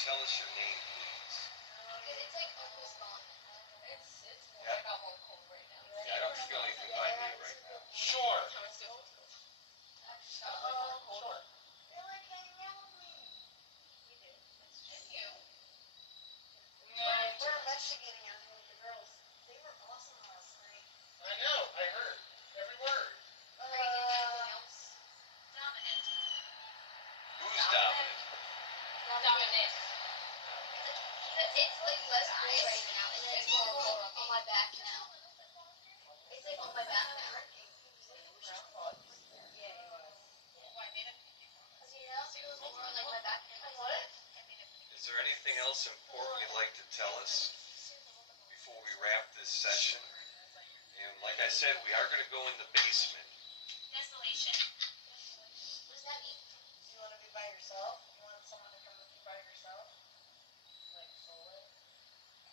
tell us your name, please? It's like almost gone. It's Yeah. like almost cold right now. Yeah, I don't feel anything behind me right now. Sure. How much still feels cold? Sure. They're like hanging out with me. We did. That's you. We're investigating everything with the girls. They were awesome last night. I know. I heard every word. Are you getting anything else? Dominant. Who's dominant? Dominant. It's like less gray right now. It's like more on my back now. It's like on my back now. Is there anything else important you'd like to tell us before we wrap this session? And like I said, we are going to go in the basement. Desolation. What does that mean? You want to be by yourself? You want someone to come with you by yourself? Like solo?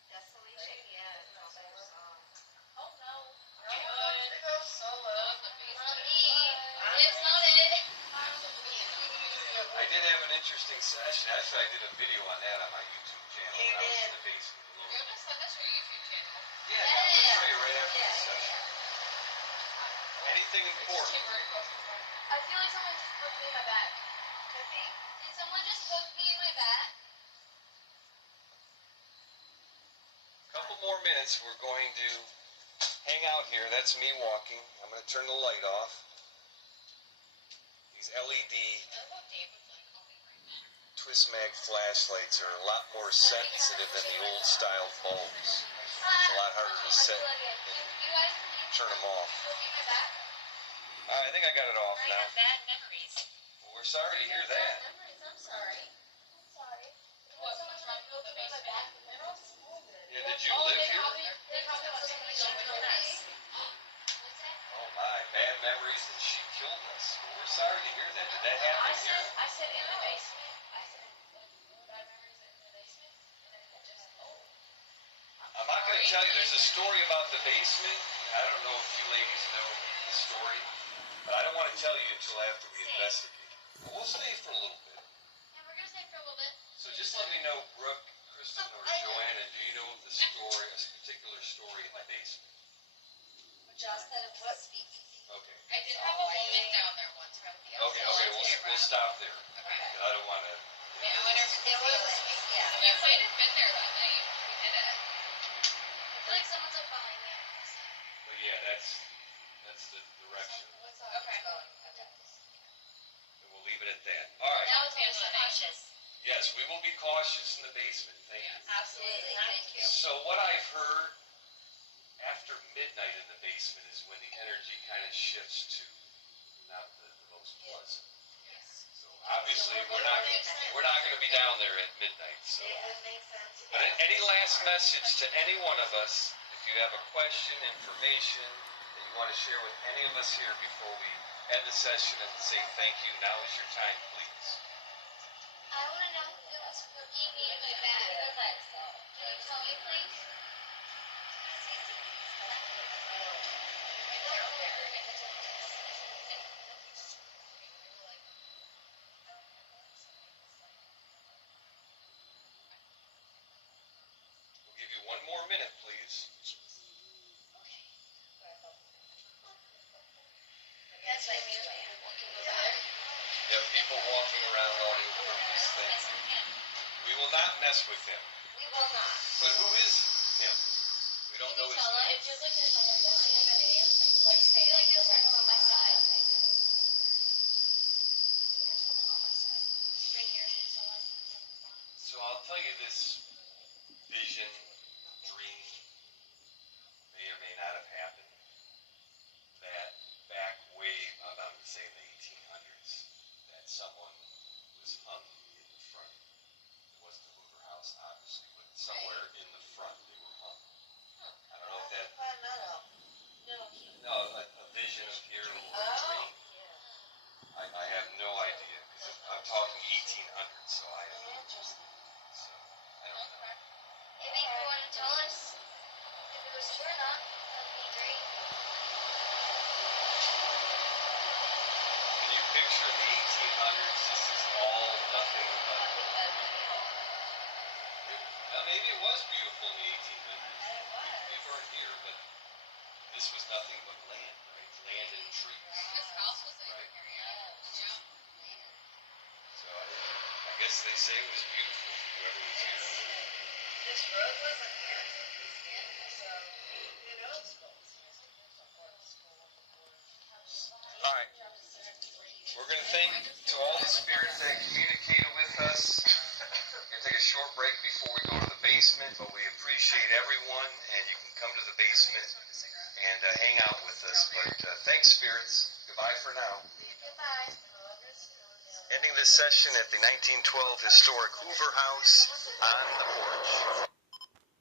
Desolation? Yeah, it's not their song. Oh no. They go solo. Not me. It's not it. I did have an interesting session. Actually, I did a video on that on my YouTube channel. You I was did. in the basement alone. You're gonna send us your YouTube channel. Yeah, I'm going to show you right after the session. Anything important? I feel like someone just poked me in my back. Could be. Did someone just poke me in my back? Couple more minutes. We're going to hang out here. That's me walking. I'm going to turn the light off. These LED twist mag flashlights are a lot more sensitive than the old style bulbs. It's a lot harder to set and turn them off. Alright, I think I got it off now. Bad memories. Well, we're sorry to hear that. I'm sorry. What, someone tried to poke me in my back? Yeah, did you live here? They probably want somebody to show us. Oh my, bad memories and she killed us. Well, we're sorry to hear that. Did that happen here? I said in the basement. I said bad memories in the basement. And then it just, I'm not going to tell you. There's a story about the basement. I don't know if you ladies know the story, but I don't want to tell you until after we investigate. But we'll stay for a little bit. Yeah, we're gonna stay for a little bit. So just let me know, Brooke, Kristen, or Joanna, do you know the story, a particular story in the basement? Just that it was speaking. Okay. I did have a woman down there once from the Okay, we'll stop there. Okay. Because I don't want to. Yeah, I wonder if it's yeah. You might have been there that night. We did it. I feel like someone's like behind me. But yeah, that's the direction. Okay. And we'll leave it at that. All right. That was cautious. Yes, we will be cautious in the basement. Thank you. Absolutely. Thank you. So what I've heard after midnight in the basement is when the energy kind of shifts to not the most pleasant. Yes. So obviously we're not going to be down there at midnight. So. It makes sense. But any last message to any one of us, if you have a question, information that you want to share with any of us here before we end the session and say thank you, now is your time, please. I want to know who was poking me in my back. Can you tell me, please? We'll give you one more minute, please. That's like me walking around. You have people walking around audio purpose thing. We will not mess with him. We will not. But who is him? We don't know his name. It feels like there's someone missing in my name. Like, maybe like there's someone on my side. Right here. So I'll tell you this vision, dream, may or may not have happened. That back way, I'm going to say the 1800s, that someone was hung in the front. It wasn't the Hoover house, obviously, but somewhere in the front they were hung. I don't know if that. No, a vision appeared or a dream. I have no idea because I'm talking 1800s, so I don't know. So I don't know. Maybe if you want to tell us if it was true or not, that would be great. was beautiful in the 1800s. And it was. We weren't here, but this was nothing but land, right? Land and trees. This house was in Right. here, yeah. Yeah. So I guess they say it was beautiful, whoever was here. This road wasn't here. So, who knows? All right. We're going to thank to all the spirits that communicated with us. We're going to take a short break before we go to the basement, but we appreciate everyone, and you can come to the basement and hang out with us. But thanks, spirits. Goodbye for now. Goodbye. Ending this session at the 1912 historic Hoover House on the